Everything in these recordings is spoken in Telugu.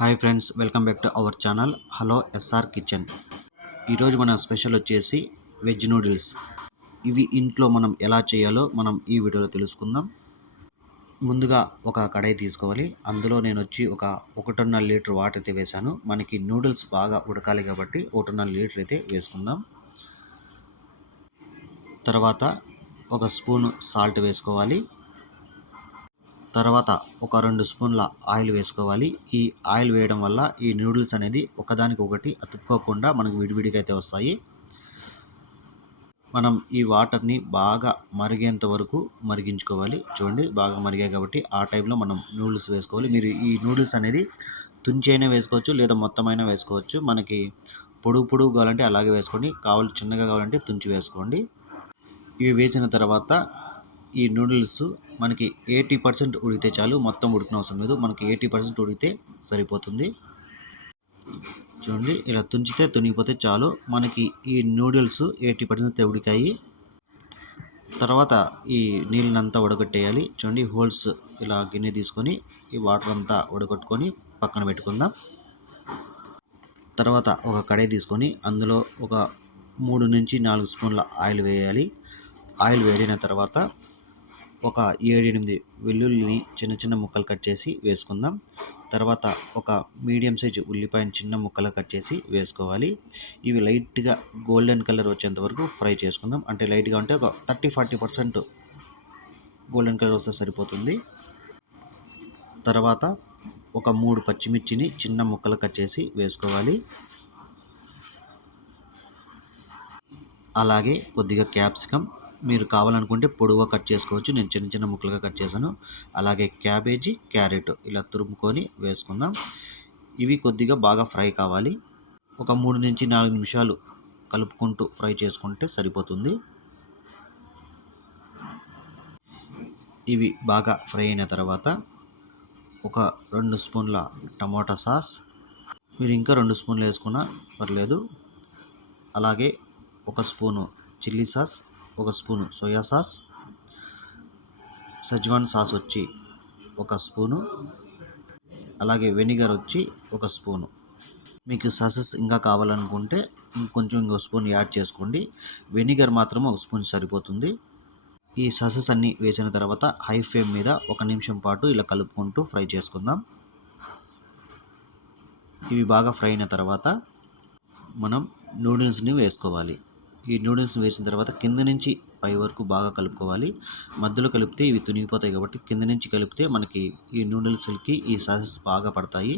Hi friends, welcome back to our channel hello SR kitchen. ఈరోజు మన స్పెషల్ వచ్చేసి వెజ్ నూడిల్స్. ఇవి ఇంట్లో మనం ఎలా చేయాలో మనం ఈ వీడియోలో తెలుసుకుందాం. ముందుగా ఒక కడాయి తీసుకోవాలి. అందులో నేను వచ్చి ఒక 1.5 లీటర్ వాటర్ అయితే వేసాను. మనకి నూడిల్స్ బాగా ఉడకాలి కాబట్టి 1.5 లీటర్ అయితే వేసుకుందాం. తర్వాత ఒక స్పూను సాల్ట్ వేసుకోవాలి. తర్వాత ఒక 2 స్పూన్ల ఆయిల్ వేసుకోవాలి. ఈ ఆయిల్ వేయడం వల్ల ఈ నూడిల్స్ అనేది ఒకదానికి ఒకటి అతుక్కోకుండా మనకు విడివిడిగా అయితే వస్తాయి. మనం ఈ వాటర్ని బాగా మరిగేంత వరకు మరిగించుకోవాలి. చూడండి, బాగా మరిగాయి కాబట్టి ఆ టైంలో మనం నూడిల్స్ వేసుకోవాలి. మీరు ఈ నూడిల్స్ అనేది తుంచైనా వేసుకోవచ్చు, లేదా మొత్తం అయినా వేసుకోవచ్చు. మనకి పొడుగు కావాలంటే అలాగే వేసుకోండి, చిన్నగా కావాలంటే తుంచి వేసుకోండి. ఇవి వేసిన తర్వాత ఈ నూడిల్స్ మనకి 80% ఉడికితే చాలు, మొత్తం ఉడకనవసరం లేదు. మనకి 80% ఉడికితే సరిపోతుంది. చూడండి, ఇలా తుంచితే తునిగిపోతే చాలు. మనకి ఈ నూడిల్స్ 80% ఉడికాయి. తర్వాత ఈ నీళ్ళనంతా వడగట్టేయాలి. చూడండి, హోల్స్ ఇలా గిన్నె తీసుకొని ఈ వాటర్ అంతా వడగట్టుకొని పక్కన పెట్టుకుందాం. తర్వాత ఒక కడాయి తీసుకొని అందులో ఒక 3 నుంచి 4 స్పూన్ల ఆయిల్ వేయాలి. ఆయిల్ వేడిన తర్వాత ఒక 7-8 వెల్లుల్లిని చిన్న ముక్కలు కట్ చేసి వేసుకుందాం. తర్వాత ఒక మీడియం సైజు ఉల్లిపాయని చిన్న ముక్కలు కట్ చేసి వేసుకోవాలి. ఇవి లైట్గా గోల్డెన్ కలర్ వచ్చేంత వరకు ఫ్రై చేసుకుందాం. అంటే లైట్గా అంటే ఒక 30-40% గోల్డెన్ కలర్ వస్తే సరిపోతుంది. తర్వాత ఒక 3 పచ్చిమిర్చిని చిన్న ముక్కలు కట్ చేసి వేసుకోవాలి. అలాగే కొద్దిగా క్యాప్సికమ్, మీరు కావాలనుకుంటే పొడవుగా కట్ చేసుకోవచ్చు. నేను చిన్న ముక్కలుగా కట్ చేశాను. అలాగే క్యాబేజీ, క్యారెట్ ఇలా తురుముకొని వేసుకుందాం. ఇవి కొద్దిగా బాగా ఫ్రై కావాలి. ఒక 3 నుంచి 4 నిమిషాలు కలుపుకుంటూ ఫ్రై చేసుకుంటే సరిపోతుంది. ఇవి బాగా ఫ్రై అయిన తర్వాత ఒక 2 స్పూన్ల టమాటా సాస్, మీరు ఇంకా 2 స్పూన్లు వేసుకున్నా పర్లేదు. అలాగే ఒక స్పూను చిల్లీ సాస్, ఒక spoon soya sauce, Schezwan sauce వచ్చి ఒక స్పూను, అలాగే వెనిగర్ వచ్చి ఒక స్పూను. మీకు సాసెస్ ఇంకా కావాలనుకుంటే ఇంకో స్పూన్ యాడ్ చేసుకోండి. వెనిగర్ మాత్రం ఒక స్పూన్ సరిపోతుంది. ఈ సాసెస్ అన్నీ వేసిన తర్వాత హై ఫ్లేమ్ మీద 1 నిమిషం పాటు ఇలా కలుపుకుంటూ ఫ్రై చేసుకుందాం. ఇవి బాగా ఫ్రై అయిన తర్వాత మనం నూడిల్స్ని వేసుకోవాలి. ఈ నూడిల్స్ వేసిన తర్వాత కింద నుంచి పై వరకు బాగా కలుపుకోవాలి. మధ్యలో కలిపితే ఇవి తునిగిపోతాయి కాబట్టి కింద నుంచి కలిపితే మనకి ఈ నూడిల్స్కి ఈ సాసెస్ బాగా పడతాయి.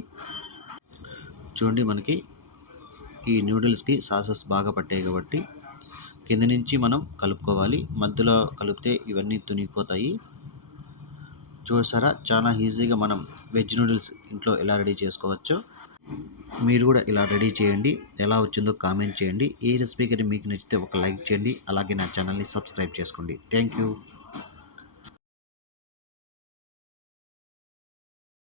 చూడండి, మనకి ఈ నూడిల్స్కి సాసెస్ బాగా పట్టాయి కాబట్టి కింద నుంచి మనం కలుపుకోవాలి. మధ్యలో కలిపితే ఇవన్నీ తునిగిపోతాయి. చూసారా, చాలా ఈజీగా మనం వెజ్ నూడిల్స్ ఇంట్లో ఎలా రెడీ చేసుకోవచ్చో. మీరు కూడా ఇలా రెడీ చేయండి. ఎలా వచ్చిందో కామెంట్ చేయండి. ఈ రెసిపీ కనుక మీకు నచ్చితే ఒక లైక్ చేయండి. అలాగే నా ఛానల్ని సబ్స్క్రైబ్ చేసుకోండి. Thank you.